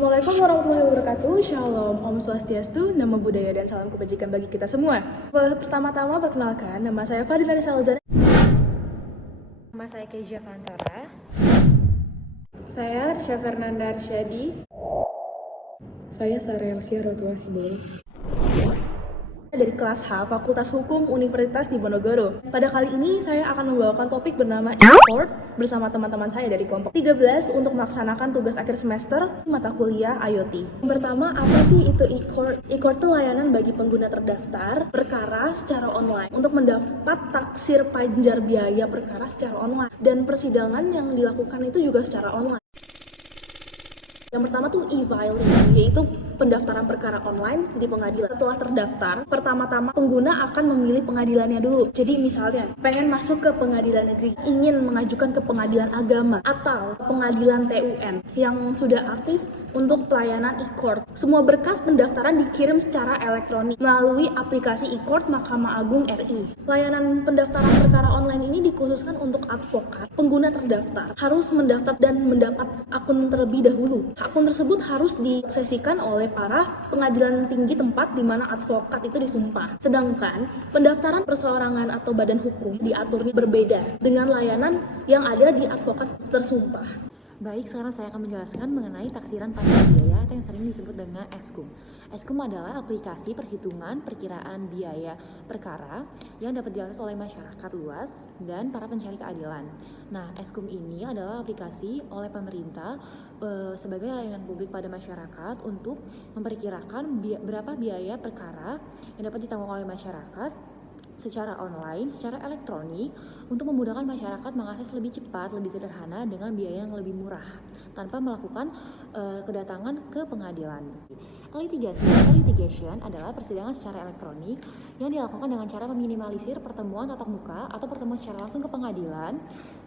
Assalamualaikum warahmatullahi wabarakatuh. Shalom, Om Swastiastu, nama budaya dan salam kebajikan bagi kita semua. Pertama-tama perkenalkan, nama saya Fadila Salzana. Nama saya Keja Fantara. Saya Arsya Fernanda Arsyadi. Saya Sarah Elsia Rotua Sibolo. Dari kelas H Fakultas Hukum Universitas Diponegoro. Pada kali ini saya akan membawakan topik bernama e-court bersama teman-teman saya dari kelompok 13 untuk melaksanakan tugas akhir semester mata kuliah IoT. Pertama, apa sih itu e-court? E-court itu layanan bagi pengguna terdaftar perkara secara online untuk mendapat taksir panjar biaya perkara secara online, dan persidangan yang dilakukan itu juga secara online. Yang pertama tuh e-filing, yaitu pendaftaran perkara online di pengadilan. Setelah terdaftar, pertama-tama pengguna akan memilih pengadilannya dulu. Jadi misalnya, pengen masuk ke pengadilan negeri, ingin mengajukan ke pengadilan agama, atau pengadilan TUN yang sudah aktif untuk pelayanan e-court. Semua berkas pendaftaran dikirim secara elektronik melalui aplikasi e-court Mahkamah Agung RI. Layanan pendaftaran perkara online ini dikhususkan untuk advokat. Pengguna terdaftar harus mendaftar dan mendapat akun terlebih dahulu. Akun tersebut harus disesikan oleh para pengadilan tinggi tempat di mana advokat itu disumpah. Sedangkan pendaftaran perseorangan atau badan hukum diaturnya berbeda dengan layanan yang ada di advokat tersumpah. Baik, sekarang saya akan menjelaskan mengenai taksiran panjar biaya atau yang sering disebut dengan ESKUM. ESKUM adalah aplikasi perhitungan perkiraan biaya perkara yang dapat diakses oleh masyarakat luas dan para pencari keadilan. Nah, ESKUM ini adalah aplikasi oleh pemerintah sebagai layanan publik pada masyarakat untuk memperkirakan berapa biaya perkara yang dapat ditanggung oleh masyarakat secara online, secara elektronik, untuk memudahkan masyarakat mengakses lebih cepat, lebih sederhana dengan biaya yang lebih murah tanpa melakukan kedatangan ke pengadilan. Litigation adalah persidangan secara elektronik yang dilakukan dengan cara meminimalisir pertemuan tatap muka atau pertemuan secara langsung ke pengadilan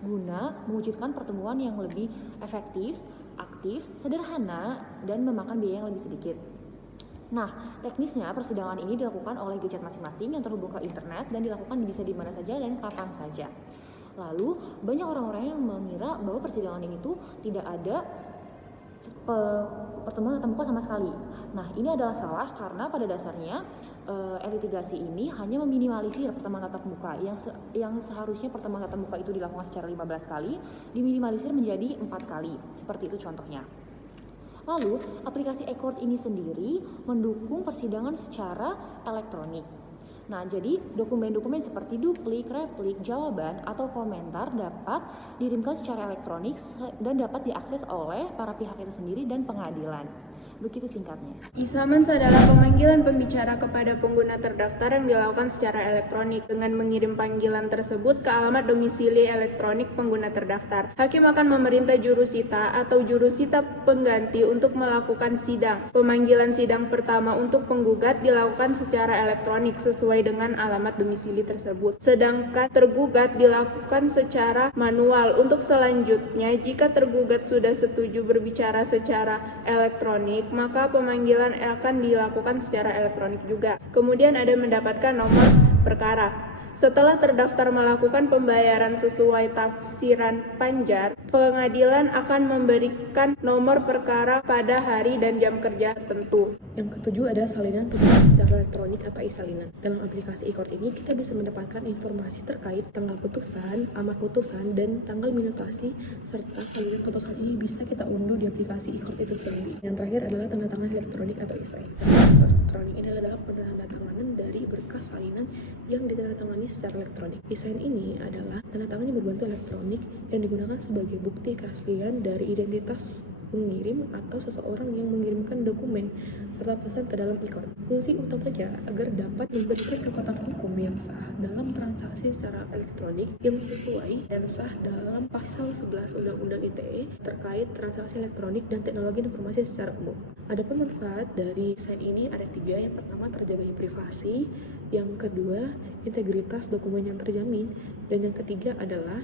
guna mewujudkan pertemuan yang lebih efektif, aktif, sederhana, dan memakan biaya yang lebih sedikit. Nah, teknisnya persidangan ini dilakukan oleh gadget masing-masing yang terhubung ke internet dan dilakukan bisa di mana saja dan kapan saja. Lalu, banyak orang-orang yang mengira bahwa persidangan ini tuh tidak ada pertemuan tatap muka sama sekali. Nah, ini adalah salah karena pada dasarnya litigasi ini hanya meminimalisir pertemuan tatap muka yang seharusnya pertemuan tatap muka itu dilakukan secara 15 kali, diminimalisir menjadi 4 kali. Seperti itu contohnya. Lalu, aplikasi e-court ini sendiri mendukung persidangan secara elektronik. Nah, jadi dokumen-dokumen seperti duplik, replik, jawaban, atau komentar dapat dikirimkan secara elektronik dan dapat diakses oleh para pihak itu sendiri dan pengadilan. Begitu singkatnya. E-summons adalah pemanggilan pembicara kepada pengguna terdaftar yang dilakukan secara elektronik dengan mengirim panggilan tersebut ke alamat domisili elektronik pengguna terdaftar. Hakim akan memerintah jurusita atau jurusita pengganti untuk melakukan sidang. Pemanggilan sidang pertama untuk penggugat dilakukan secara elektronik sesuai dengan alamat domisili tersebut. Sedangkan tergugat dilakukan secara manual. Untuk selanjutnya, jika tergugat sudah setuju berbicara secara elektronik, maka pemanggilan akan dilakukan secara elektronik juga. Kemudian ada mendapatkan nomor perkara. Setelah terdaftar melakukan pembayaran sesuai tafsiran panjar, pengadilan akan memberikan nomor perkara pada hari dan jam kerja tertentu. Yang ketujuh ada salinan putusan secara elektronik atau e-salinan. Dalam aplikasi e-court ini kita bisa mendapatkan informasi terkait tanggal putusan, amar putusan, dan tanggal minutasi, serta salinan putusan ini bisa kita unduh di aplikasi e-court itu sendiri. Yang terakhir adalah tanda tangan elektronik atau e-sign. Elektronik ini adalah penandatanganan dari berkas salinan yang ditandatangani secara elektronik. E-sign ini adalah tanda tangan yang berbentuk elektronik yang digunakan sebagai bukti keaslian dari identitas pengirim atau seseorang yang mengirimkan dokumen serta pesan ke dalam e-court. Fungsi utamanya agar dapat memberikan kekuatan hukum yang sah dalam transaksi secara elektronik yang sesuai dan sah dalam pasal 11 Undang-Undang ITE terkait transaksi elektronik dan teknologi informasi secara umum. Adapun manfaat dari sign ini ada 3. Yang pertama, terjaganya privasi. Yang kedua, integritas dokumen yang terjamin. Dan yang ketiga adalah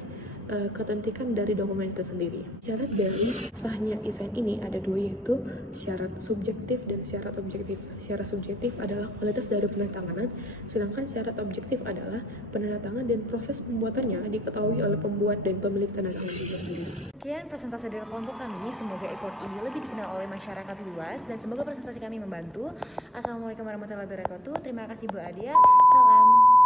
ketentuan dari dokumen itu sendiri. Syarat dari sahnya e-sign ini ada dua, yaitu syarat subjektif dan syarat objektif. Syarat subjektif adalah kualitas dari penandatanganan, sedangkan syarat objektif adalah penandatangan dan proses pembuatannya diketahui oleh pembuat dan pemilik tanda tangan itu sendiri. Sekian presentasi dari kelompok kami, semoga e-court ini lebih dikenal oleh masyarakat luas dan semoga presentasi kami membantu. Assalamualaikum warahmatullahi wabarakatuh. Terima kasih Bu Adia. Salam.